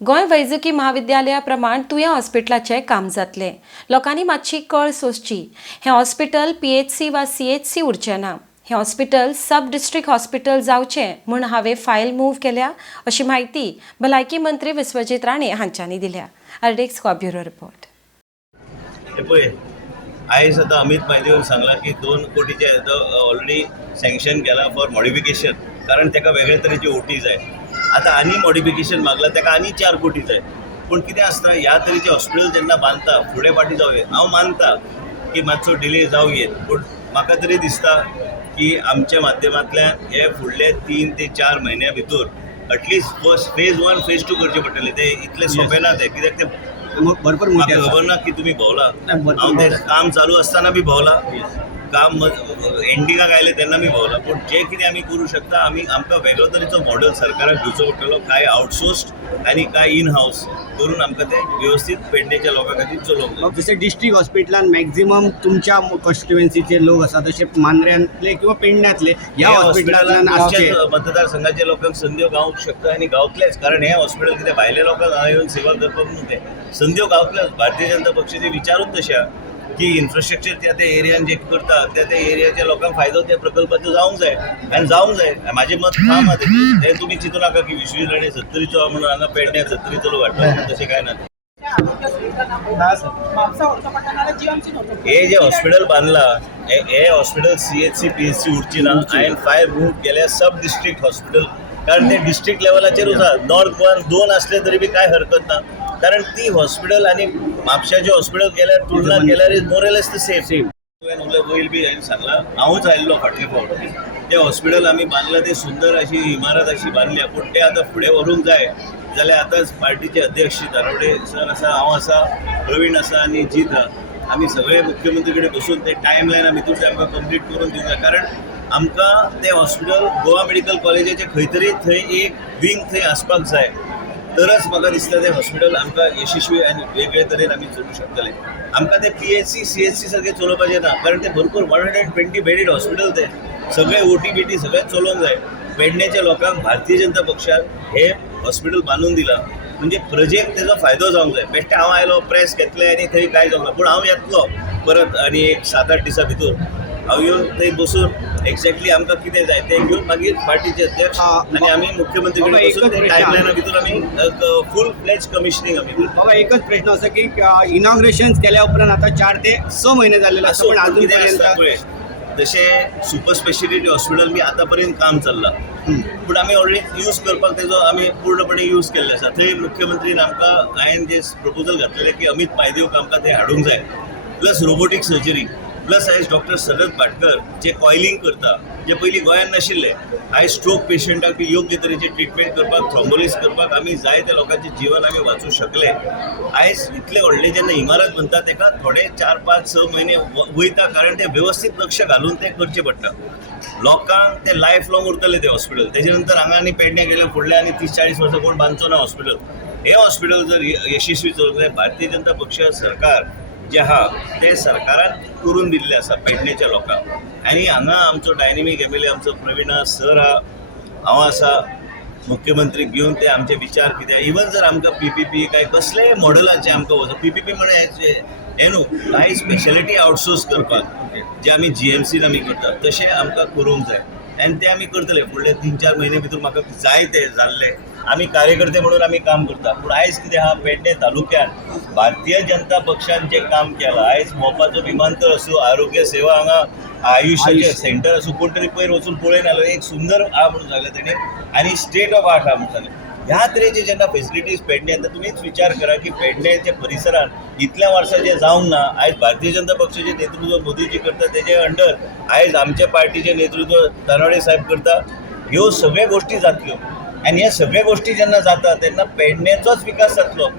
गोंय वैजकी महाविद्यालया प्रमाण तुया हॉस्पिटलाचें काम जातलें. लोकांनी मातशी कळ सोंसची. हें हॉस्पिटल PHC वा CHC उरचें ना. हें हॉस्पिटल सब डिस्ट्रिक्ट हॉस्पिटल जावचें म्हूण हांवें फायल मूव केल्या अशी माहिती भलायकी मंत्री विश्वजीत राणे हांच्यांनी दिल्या. आर्डेक्स ब्युरो रिपोर्ट. आयज आतां अमित म्हायदेवान सांगला की 2 कोटीचे ऑलरेडी सँक्शन केला फॉर मॉडिफिकेशन, कारण ताका वेगळे तरेची ओटी जाय. आतां आनी मॉडिफिकेशन मागला ताका आनी 4 कोटी जाय. पूण कितें आसता, ह्या तरेचे हॉस्पिटल जेन्ना बांदता फुडें फाटीं जावं हांव मानता की मातसो डिले जावं येत, पूण म्हाका तरी दिसता की आमच्या माध्यमांतल्यान हे फुडले 3 ते 4 म्हयन्या भितर एटलिस्ट फेज 1 फेज 2 करचे पडटले. ते इतले सोंपें ना ते, कित्याक ते भरपूर म्हाका खबर ना की तुमी भोंवला. हांव ते काम चालू आसतना बी भोंवला, काम एंडिंगाक आयले तेन्ना बी भोंवला. पूण जे कितें आमी करूं शकता, आमकां वेगळो तरेचो मॉडल सरकाराक दिवचो पडटलो. काय आउटसोर्स्ड आनी काय इन हाऊस करून आमकां ते व्यवस्थीत पेडणेच्या लोकां खातीर चलोवंक जाय. जसे डिस्ट्रिक्ट हॉस्पिटलान मॅक्झिमम तुमच्या कॉन्स्टिट्युएन्सीचे लोक आसा, तसे मांद्र्यांतले किंवा पेडण्यातले ह्या हॉस्पिटलांतल्यान आसचे मतदारसंघाच्या लोकांक संद्यो गावूंक शकता आनी गावतलेच, कारण हे हॉस्पिटल कितें भायल्या लोकांक हांगा येवन सेवा करपाक न्हू, ते संद्यो गावतलेच. भारतीय जनता पक्षाचे विचारूच तशे की इन्फ्रास्ट्रक्चर त्या एरियान जे करता त्या एरियाच्या लोकांक फायदो त्या प्रकल्पाचो जावंक जाय आनी जावंक जाय. म्हाजें मत ठाम आसा तें तुमी चिंतू नाका की विश्वजीत राणे 70चो म्हणून हांगा पेडण्याक 70 लोक हाडटा, तशें कांय ना. हे जे हॉस्पिटल बांदला हे हॉस्पिटल CHC PHC उरची ना. हांवें फायल मूव केल्या सब डिस्ट्रिक्ट हॉस्पिटल, कारण ते डिस्ट्रिक्ट लेवलाचेर आसा. नॉर्थ गोवान 2 असले तरी बी काय हरकत ना, कारण ती हॉस्पिटल आणि म्हापशाचे हॉस्पिटल केल्यार तुलना केल्यार इज मोरलेस द सेम. वयर बी हांवें सांगला, हांवूच आयिल्लो फाटले फावट. ते हॉस्पिटल आमी बांदलां, ते सुंदर अशी इमारत अशी बांदल्या, पूण ते आतां फुडें व्हरूंक जाय जाल्यार आतांच पार्टीचे अध्यक्ष धारोडे सर आसा, हांव आसा, प्रवीण आसा आनी जीत आसा, आमी सगळे मुख्यमंत्री कडेन बसून ते टायम लायना भितर ते आमकां कंप्लीट करून दिवंक जाय. कारण आमकां ते हॉस्पिटल गोवा मेडिकल कॉलेजाचे खंय तरी थंय एक विंग थंय आसपाक जाय, तरच म्हाका दिसता ते हॉस्पिटल आमकां यशस्वी आनी वेगळे तरेन आमी चलोवंक शकतले. आमकां ते PHC CHC सारकें चलोवपाचें ना, कारण ते भरपूर 120 बेडेड हॉस्पिटल, ते सगळे OT BT सगळें चलोवंक जाय. पेडण्याच्या लोकांक भारतीय जनता पक्षान हे हॉस्पिटल बांदून दिलां, म्हणजे प्रजेक तेजो फायदो जावंक जाय. बेश्टे हांव आयलो, प्रेस घेतले आनी थंय कांय जावंक ना, पूण हांव येतलो परत आनी एक 7-8 दिसां भितर. हांव येवन थंय बसून एक्झॅक्टली आमकां कितें जाय तें घेवन मागीर पार्टीचे अध्यक्ष आनी आमी मुख्यमंत्री कडेन बसून ते टायमलायना भितर आमी फूल फ्लेज कमिशनिंग आमी करता. बाबा एकच प्रश्न असो की इनॉग्रेशन केल्या उपरांत आता 4 ते 6 महिने झालेले आसा, पण अजून पर्यंत जशे सुपर स्पेशलिटी हॉस्पिटल बी आतां पर्यंत काम चल्लां, पूण आमी ऑलरेडी यूज करपाक तेजो आमी पूर्णपणे यूज केल्ले आसा. थंय मुख्यमंत्रीन आमकां हांवें जे प्रपोजल घातलेले की अमित म्हायदेवक आमकां थंय हाडूंक जाय, प्लस रोबोटीक सर्जरी, प्लस आयज डॉक्टर शरद भाटकर जे कॉयलिंग करता, जे पयलीं गोंयांत नाशिल्ले. आयज स्ट्रोक पेशंटाक बी योग्य तरेचे ट्रिटमेंट करपाक, थ्रोम्बोलीस करपाक आमी जायत्या लोकांचें जीवन आमी वाचूंक शकले. आयज इतले व्हडले जेन्ना इमारत बनता ताका थोडे 4-5-6 महिने वयता, कारण ते व्यवस्थीत लक्ष घालून ते करचें पडटा. लोकांक ते लायफ लॉंग उरतले ते हॉस्पिटल. तेजे नंतर हांगा आनी पेडण्या गेल्या फुडले आनी 30-40 वर्सां कोण बांदचो ना हॉस्पिटल. हे हॉस्पिटल जर यशस्वी चलूंक जाय, भारतीय जनता पक्ष सरकार जे आहा ते सरकारान करून दिल्ले आसा पेडण्याच्या लोकांक. आनी हांगा आमचो डायनेमीक MLA आमचो प्रवीण सर आहा, हांव आसा, मुख्यमंत्री घेवन ते आमचे विचार कितें, इवन जर आमकां PPP काय कसलेय मॉडलाचे आमकां वचप, PPP म्हणजे हें न्हू, कांय स्पेशलिटी आउटसोर्स करपाक जे आमी GMCन आमी करतात तशें आमकां करूंक जाय आनी ते आमी करतले. फुडले 3-4 म्हयने भितर म्हाका जाय ते जाल्ले. आमी कार्यकर्ते म्हणून आमी काम करता, पूण आयज कितें आहा, पेडणे तालुक्यात भारतीय जनता पक्षान जें काम केलां, आयज मोपाचो विमानतळ आसूं, आरोग्य सेवा हांगा आयुष्याचें सेंटर आसूं, कोण तरी पयर वचून पळयन आलो, एक सुंदर आहा म्हणून सांगलें तेणें, आनी स्टेट ऑफ आर्ट आहा म्हणून सांगलें. ह्या तरेचे जेन्ना फेसिलिटीज पेडणे येता, तुमीच विचार करा की पेडण्याच्या परिसरात इतल्या वर्सां जे जावंक ना. आयज भारतीय जनता पक्षाचें नेतृत्व मोदीजी करता, तेजे अंडर आयज आमच्या पार्टीचें नेतृत्व धानोडे साहेब करता. ह्यो सगळ्यो गोश्टी जातल्यो आनी ह्या सगळ्या गोश्टी जेन्ना जाता तेन्ना पेडण्याचोच विकास जातलो.